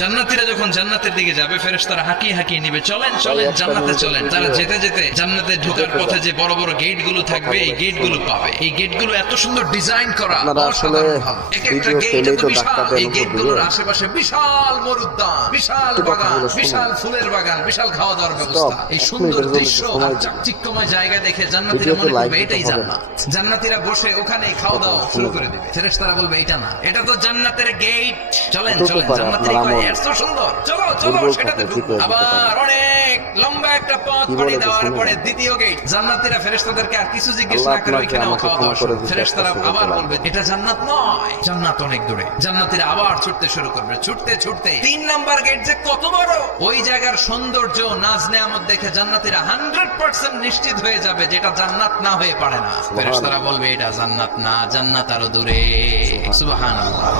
জান্নাতীরা যখন জান্নাতের দিকে যাবে, ফেরেশতারা হাঁকিয়ে হাঁকিয়ে নিবে, চলেন চলেন জান্নাতে চলেন। তারা যেতে যেতে জান্নাতে ঢোকার পথে যে বড় বড় গেট গুলো থাকবে, এই গেট গুলো পাবে। এই গেট গুলো এত সুন্দর ডিজাইন করা, অসাধারণ ভালো। এক একটা গেট এত বিশাল, এই গেট গুলোর আশেপাশে বিশাল মরুদ্যান, বিশাল বাগান, বিশাল ফুলের বাগান, বিশাল খাওয়া দাওয়ার ব্যবস্থা। এই সুন্দর দৃশ্য আর চাকচিক্যময় জায়গা দেখে জান্নাতীরা মনে করবে এটাই জান্নাত। জান্নাতীরা বসে ওখানে খাওয়া দাওয়া শুরু করে দিবে। ফেরেশতারা বলবে এটা না, এটা তো জান্নাতের গেট, চলেন চলেন। জান্নাতীরা কয় এত সুন্দর, চলো চলো সেটাতে ঢুকবো। আবার অনেক লম্বা একটা পথ পাড়ি দেওয়ার পরে দ্বিতীয় গেট। জান্নাতীরা ফেরেশতাদেরকে আর কিছু জিজ্ঞেস না করে ওইখানেও খাওয়া দাওয়া শুরু। ফেরেশতারা আবার বলবে এটা জান্নাত নয়, জান্নাত অনেক দূরে। জান্নাতীরা আবার ছুটতে শুরু করবে, ছুটতে ছুটতে 3 নাম্বার গেট যে কত বড়, ওই জায়গার সৌন্দর্য নাজ নেয়ামত দেখে জান্নাতীরা 100% নিশ্চিত হয়ে যাবে যেটা জান্নাত না হয়ে পারে না। ফেরেশতারা বলবে এটা জান্নাত না, জান্নাত আরো দূরে। সুবহানাল্লাহ।